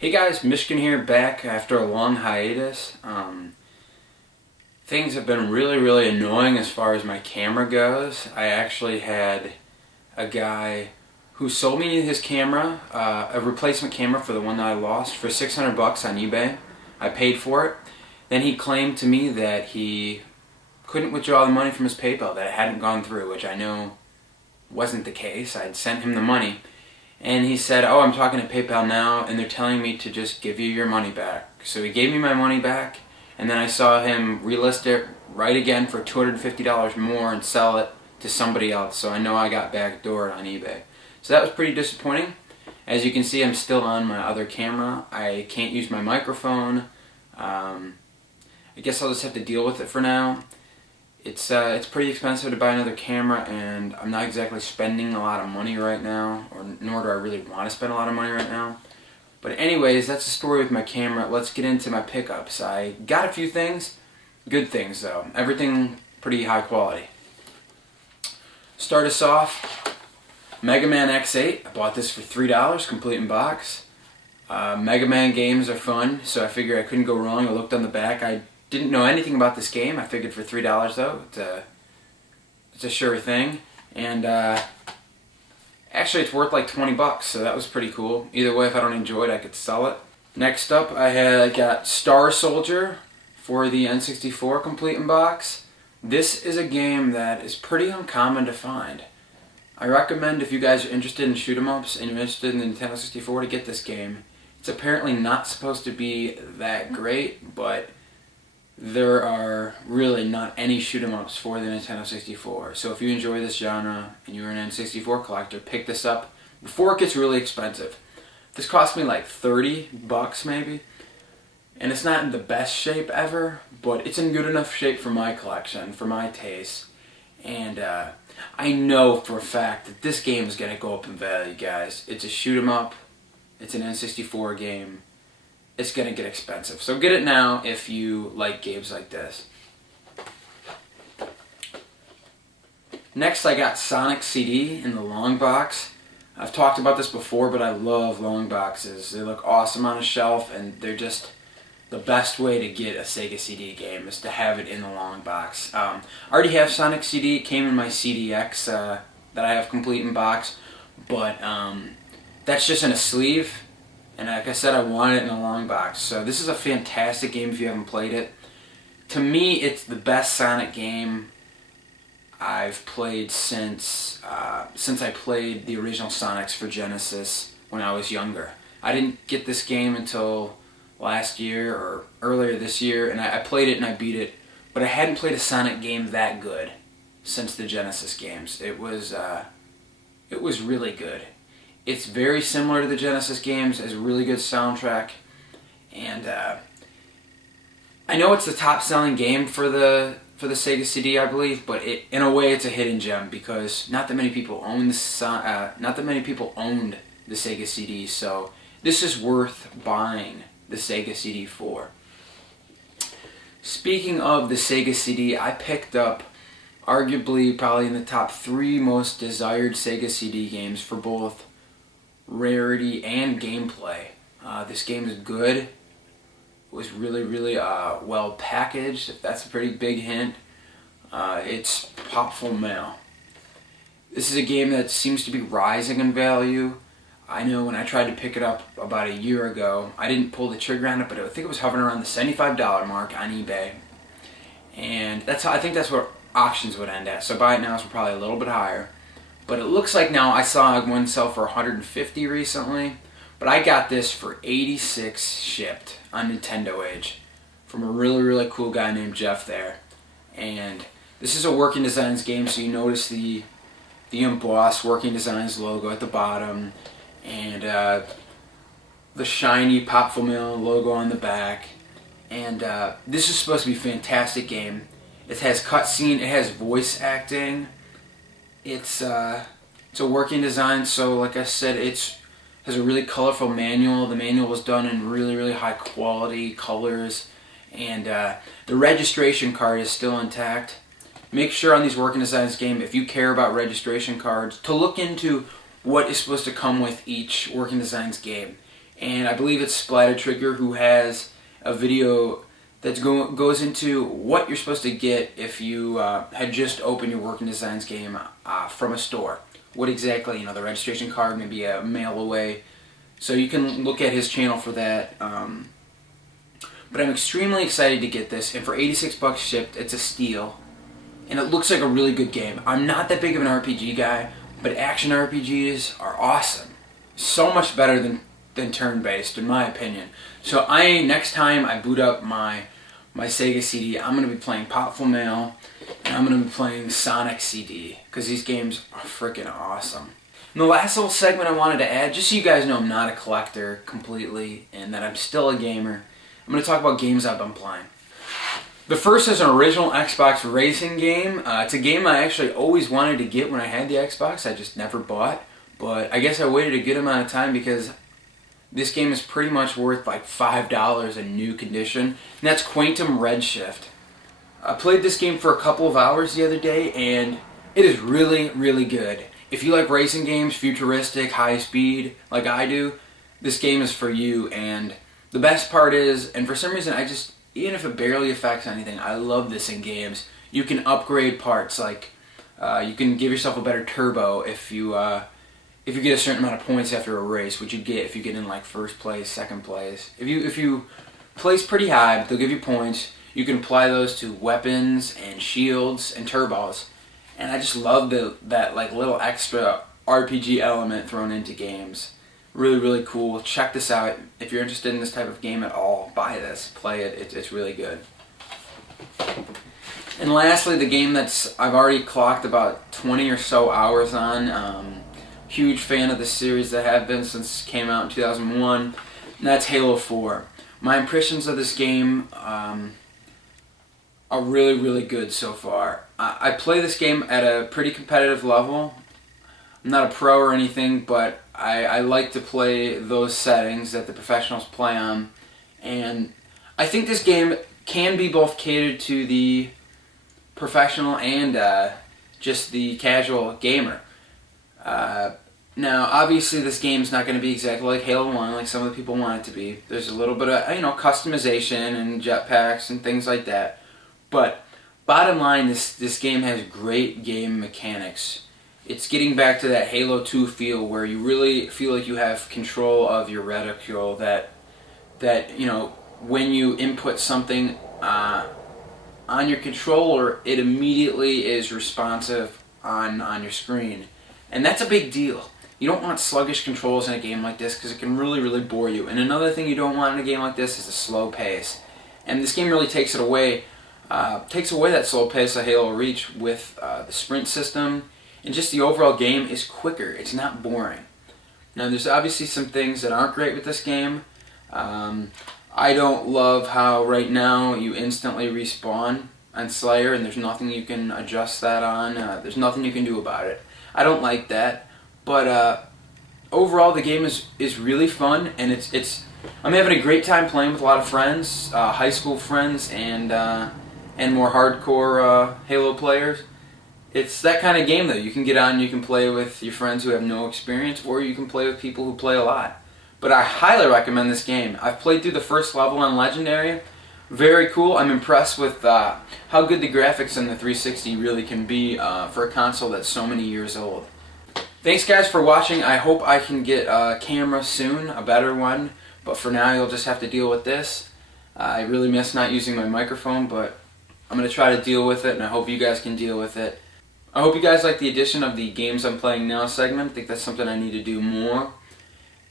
Hey guys, Mishkin here, back after a long hiatus. Things have been really annoying as far as my camera goes. I actually had a guy who sold me his camera, a replacement camera for the one that I lost, for 600 bucks on eBay. I paid for it. Then he claimed to me that he couldn't withdraw the money from his PayPal, that it hadn't gone through, which I know wasn't the case. I'd sent him the money. And he said, "Oh, I'm talking to PayPal now, and they're telling me to just give you your money back." So he gave me my money back, and then I saw him relist it right again for $250 more and sell it to somebody else. So I know I got backdoored on eBay. So that was pretty disappointing. As you can see, I'm still on my other camera. I can't use my microphone. I guess I'll just have to deal with it for now. It's pretty expensive to buy another camera, and I'm not exactly spending a lot of money right now, or nor do I really want to spend a lot of money right now. But anyways, that's the story with my camera. Let's get into my pickups. I got a few things, good things though. Everything pretty high quality. Start us off, Mega Man X8. I bought this for $3, complete in box. Mega Man games are fun, so I figured I couldn't go wrong. I looked on the back. I didn't know anything about this game. I figured for $3 though, it's a sure thing. And actually it's worth like 20 bucks, so that was pretty cool. Either way, if I don't enjoy it, I could sell it. Next up, I got Star Soldier for the N64 complete in box. This is a game that is pretty uncommon to find. I recommend, if you guys are interested in shoot 'em ups and you're interested in the Nintendo 64, to get this game. It's apparently not supposed to be that great, but there are really not any shoot 'em ups for the Nintendo 64. So if you enjoy this genre and you're an N64 collector, pick this up before it gets really expensive. This cost me like 30 bucks maybe, and it's not in the best shape ever, but it's in good enough shape for my collection, for my taste. And I know for a fact that this game is going to go up in value, guys. It's a shoot 'em up. It's an N64 game. It's going to get expensive. So get it now if you like games like this. Next, I got Sonic CD in the long box. I've talked about this before, but I love long boxes. They look awesome on a shelf, and they're just the best way to get a Sega CD game is to have it in the long box. I already have Sonic CD. It came in my CDX that I have complete in box, but that's just in a sleeve. And like I said, I want it in a long box. So this is a fantastic game if you haven't played it. To me, it's the best Sonic game I've played since I played the original Sonics for Genesis when I was younger. I didn't get this game until last year or earlier this year, and I played it and I beat it, but I hadn't played a Sonic game that good since the Genesis games. It was really good. It's very similar to the Genesis games. It has a really good soundtrack, and I know it's the top-selling game for the Sega CD, I believe, but in a way it's a hidden gem because not that many people owned the Sega CD, so this is worth buying the Sega CD for. Speaking of the Sega CD, I picked up arguably probably in the top 3 most desired Sega CD games for both rarity and gameplay. This game is good. It was really well packaged, if that's a pretty big hint. It's Popful Mail. This is a game that seems to be rising in value. I know when I tried to pick it up about a year ago, I didn't pull the trigger on it, but I think it was hovering around the $75 mark on eBay. And I think that's what auctions would end at. So buy it now is probably a little bit higher. But it looks like now I saw one sell for $150 recently, but I got this for $86 shipped on Nintendo Age from a really cool guy named Jeff there. And this is a Working Designs game, so you notice the embossed Working Designs logo at the bottom, and the shiny Popful Mail logo on the back. And this is supposed to be a fantastic game. It has cutscene, it has voice acting. It's a Working Design, so like I said, it has a really colorful manual. The manual was done in really high quality colors, and the registration card is still intact. Make sure on these Working Designs game, if you care about registration cards, to look into what is supposed to come with each Working Designs game. and I believe it's Splatter Trigger who has a video that goes into what you're supposed to get if you had just opened your Working Designs game from a store. What exactly, the registration card, maybe a mail away. So you can look at his channel for that. But I'm extremely excited to get this, and for 86 bucks shipped, it's a steal. And it looks like a really good game. I'm not that big of an RPG guy, but action RPGs are awesome. So much better than turn-based, in my opinion. So next time I boot up my Sega CD, I'm going to be playing Popful Mail, and I'm going to be playing Sonic CD, because these games are freaking awesome. And the last little segment I wanted to add, just so you guys know I'm not a collector completely, and that I'm still a gamer, I'm going to talk about games I've been playing. The first is an original Xbox racing game. It's a game I actually always wanted to get when I had the Xbox. I just never bought. But I guess I waited a good amount of time because this game is pretty much worth like $5 in new condition. And that's Quantum Redshift. I played this game for a couple of hours the other day, and it is really, really good. If you like racing games, futuristic, high speed, like I do, this game is for you. And the best part is, and for some reason even if it barely affects anything, I love this in games. You can upgrade parts, like you can give yourself a better turbo if you get a certain amount of points after a race, which you get if you get in like first place, second place. If you place pretty high, they'll give you points. You can apply those to weapons and shields and turbos. And I just love that like little extra RPG element thrown into games. Really, really cool. Check this out. If you're interested in this type of game at all, buy this. Play it. It's really good. And lastly, the game I've already clocked about 20 or so hours on. Huge fan of the series that have been since it came out in 2001. And that's Halo 4. My impressions of this game are really, really good so far. I play this game at a pretty competitive level. I'm not a pro or anything, but I like to play those settings that the professionals play on. And I think this game can be both catered to the professional and just the casual gamer. Now, obviously, this game's not going to be exactly like Halo 1, like some of the people want it to be. There's a little bit of, customization and jetpacks and things like that. But bottom line, this game has great game mechanics. It's getting back to that Halo 2 feel where you really feel like you have control of your reticule, that when you input something on your controller, it immediately is responsive on your screen. And that's a big deal. You don't want sluggish controls in a game like this because it can really, really bore you. And another thing you don't want in a game like this is a slow pace. And this game really takes away that slow pace of Halo Reach with the sprint system. And just the overall game is quicker. It's not boring. Now, there's obviously some things that aren't great with this game. I don't love how right now you instantly respawn on Slayer, and there's nothing you can adjust that on. There's nothing you can do about it. I don't like that. But overall, the game is really fun, and I'm having a great time playing with a lot of friends, high school friends, and more hardcore Halo players. It's that kind of game, though. You can get on, you can play with your friends who have no experience, or you can play with people who play a lot. But I highly recommend this game. I've played through the first level on Legendary. Very cool. I'm impressed with how good the graphics in the 360 really can be for a console that's so many years old. Thanks, guys, for watching. I hope I can get a camera soon, a better one. But for now, you'll just have to deal with this. I really miss not using my microphone, but I'm going to try to deal with it, and I hope you guys can deal with it. I hope you guys like the addition of the Games I'm Playing Now segment. I think that's something I need to do more.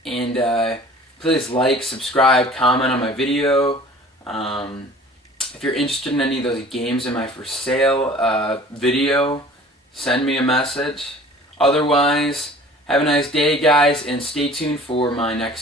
And please like, subscribe, comment on my video. If you're interested in any of those games in my for sale video, send me a message. Otherwise, have a nice day, guys, and stay tuned for my next